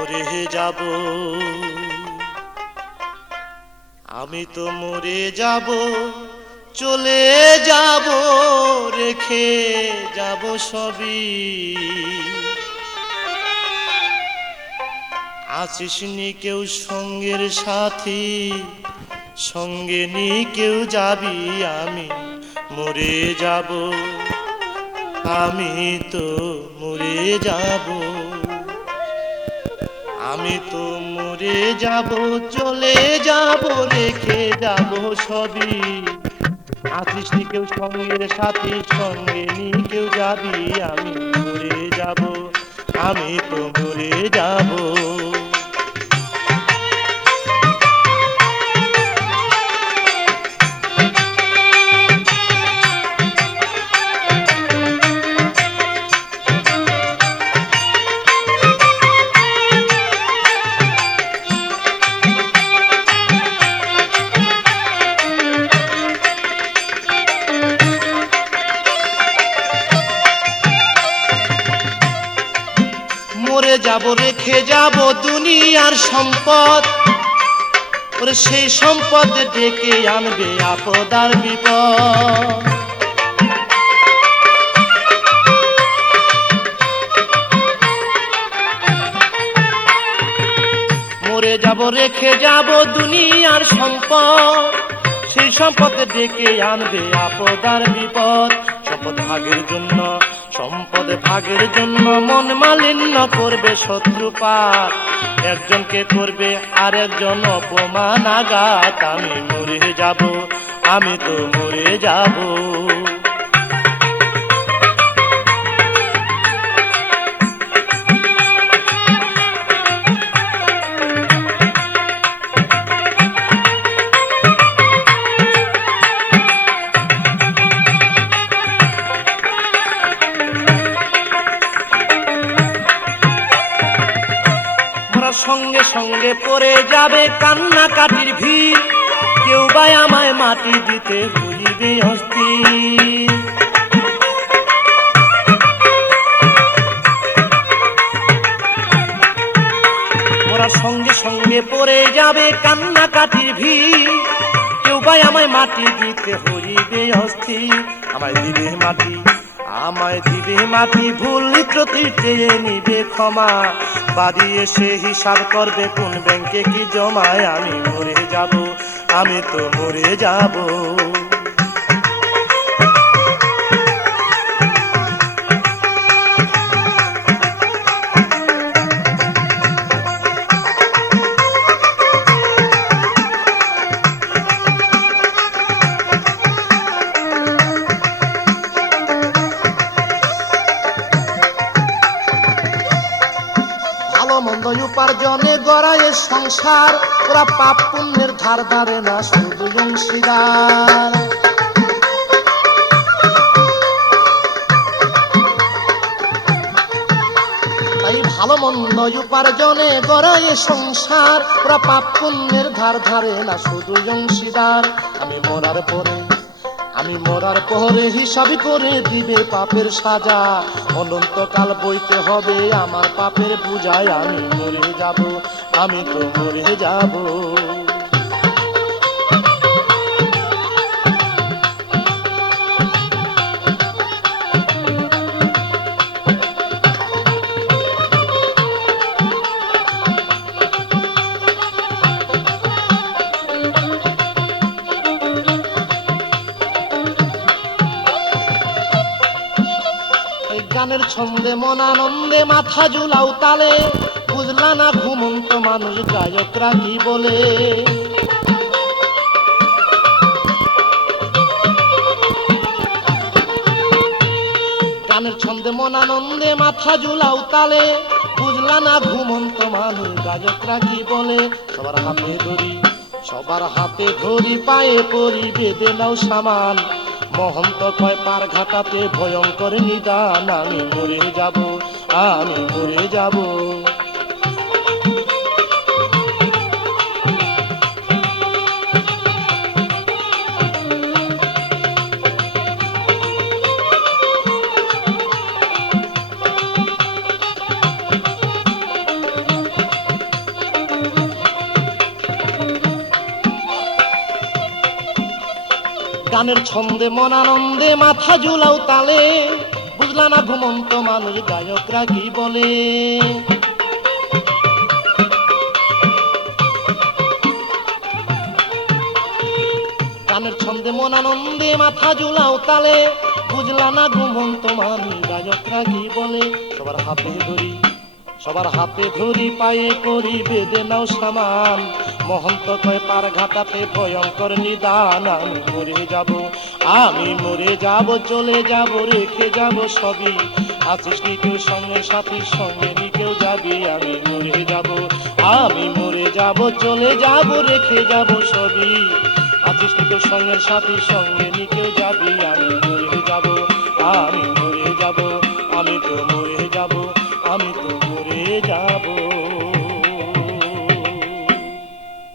মরে যাব, আমি তো মরে যাব, চলে যাব, রেখে যাব সবই। আছিস নি কেউ সঙ্গের সাথী, সঙ্গে নি কেউ যাবি, আমি মরে যাব, আমি তো মরে যাব, আমি তো মরে যাব, চলে যাব, রেখে যাব সবই। আছিস নি কেউ সঙ্গের সাথী, সঙ্গে নি কেউ যাবি, আমি মরে যাব, আমি তো মরে যাব। মরে যাব, রেখে যাব দুনিয়ার সম্পদ, ওরে সেই সম্পদ ডেকে আনবে আপদ আর বিপদ। মরে যাব, রেখে যাব দুনিয়ার সম্পদ, সেই সম্পদ ডেকে আনবে আপদ আর বিপদ। সম্পদ ভাগের জন্য, সম্পদ ভাগের জন্য মন মালিন্য করবে শত্রুপাত, একজনকে করবে আর একজন অপমান আঘাত। আমি মরে যাব, আমি তো মরে যাব। সঙ্গে সঙ্গে পড়ে যাবে কান্নাকাটির ভিড়, কেউ বা আমায় মাটি দিতে হইবে অস্থির। ওরা সঙ্গে সঙ্গে পড়ে যাবে কান্নাকাটির ভিড়, কেউ বা আমায় মাটি দিতে হইবে অস্থির। আমায় দিবে মাটি, আমায় দিবে মাটি, ভুল ত্রুটি চেয়ে নিবে ক্ষমা, বাড়ি এসে হিসাব করবে কোন ব্যাংকে কি জমায়। আমি মরে যাব, আমি তো মরে যাব। মন্দ উপার্জনে গড়ায় সংসার, ওরা পাপ পুণ্যের ধার ধারে না, শুধু অংশীদার। তাই ভালো মন্দ উপার্জনে গড়ায় সংসার, ওরা পাপ পুণ্যের ধার ধারে না, শুধু অংশীদার। আমি মরার পরে, আমি মরার পরে হিসাব করে দিবে পাপের সাজা, অনন্তকাল বইতে হবে আমার পাপের বোঝায়। আমি মরে যাব, আমি তো মরে যাব। গানের ছন্দে মন আনন্দে মাথা ঝুলাও তালে, বুঝলা না ঘুমন্ত মানুষ গায়করা কি বলে। গানের ছন্দে মন আনন্দে মাথা ঝুলাও তালে, বুঝলা না ঘুমন্ত মানুষ গায়করা কি বলে। সবার হাতে ধরি, সবার হাতে ধরি, পায়ে পরি, বেঁধে নাও সামান, মহন্ত কয় পার ঘাটাতে ভয়ঙ্কর নিদান। আমি মরে যাব, আমি মরে যাব। গানের ছন্দে মন আনন্দে মাথা ঝুলাও তালে, বুঝলা না ঘুমন্ত মানুষ গায়করা কি বলে। গানের ছন্দে মন আনন্দে মাথা ঝুলাও তালে, বুঝলা না ঘুমন্ত মানুষ গায়করা কি বলে। সবার হাতে ধরি পায়ে করি বেঁধে নাও সামান, মহন্ত কয় পার ঘাটাতে ভয়ঙ্কর নিদান। আমি মরে যাব চলে যাব রেখে যাব সবই, আছিস নি কেউ সঙ্গে সাথীর সঙ্গে নি কেউ যাবি। আমি মরে যাব চলে যাব রেখে যাব সবই, আছিস নি কেউ সঙ্গের সাথীর সঙ্গে নি কেউ যাবি। আমি মরে যাব, আমি তো মরে যাব, আমি তো মরে যাব।